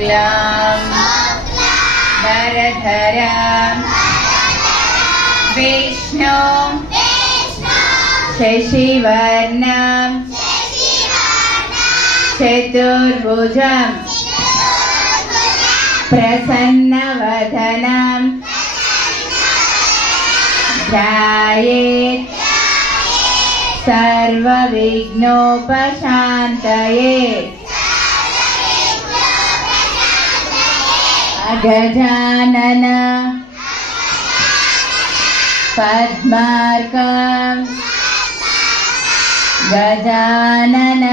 शुक्लां वरधरां विष्णुं शशिवर्णं चतुर्भुजं प्रसन्नवदनं ध्यायेत् सर्वविघ्नोपशान्तये। गजानन पद्मार्कं गजानन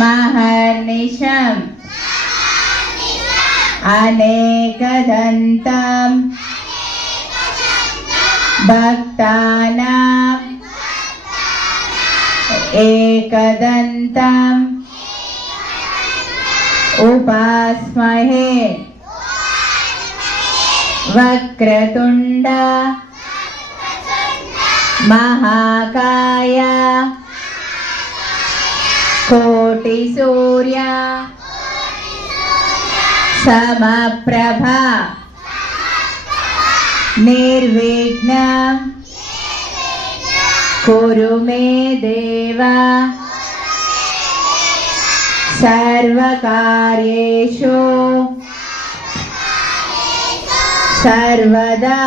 महर्निशम् अनेकदन्तं भक्तानां एकदन्तम् उपास्महे। वक्रतुण्ड महाकाय कोटिसूर्य समप्रभा निर्विघ्नं कुरु मे देव सर्वकार्येषु सर्वदा।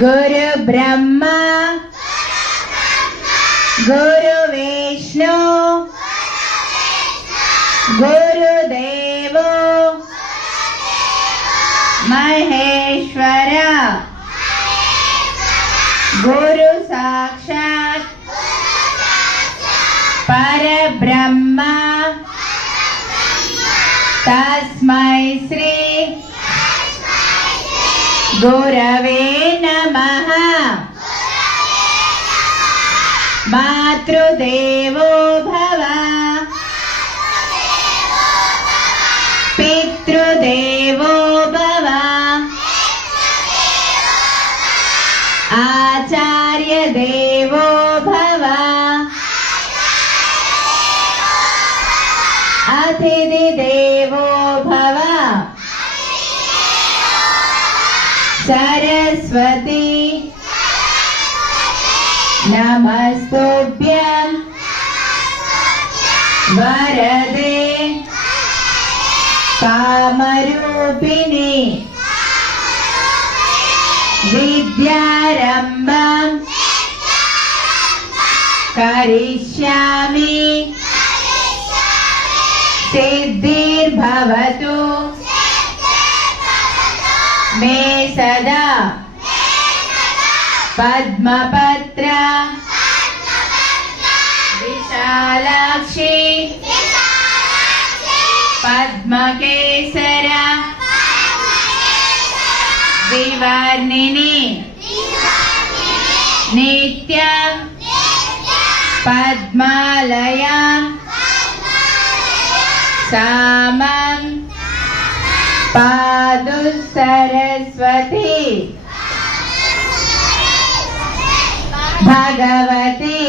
गुरु ब्रह्मा गुरु विष्णु गुरुदेवो महेश्वर गुरु साक्षात् परब्रह्म तस्मै श्री गुरवे नमः। मातृदेवो भव पितृदेवो भव आचार्य देवो भव अतिथि देवो भव सरस्वती नमस्तुभ्यं वरदे कामरूपिणी विद्यारम्भं करिष्यामि सिद्धिर्भवतु मे सदा। पद्मपत्र विशालाक्षी पद्मकेसर विवर्णिनी नित्यं पद्मालयां सामं पादु सरस्वती भगवती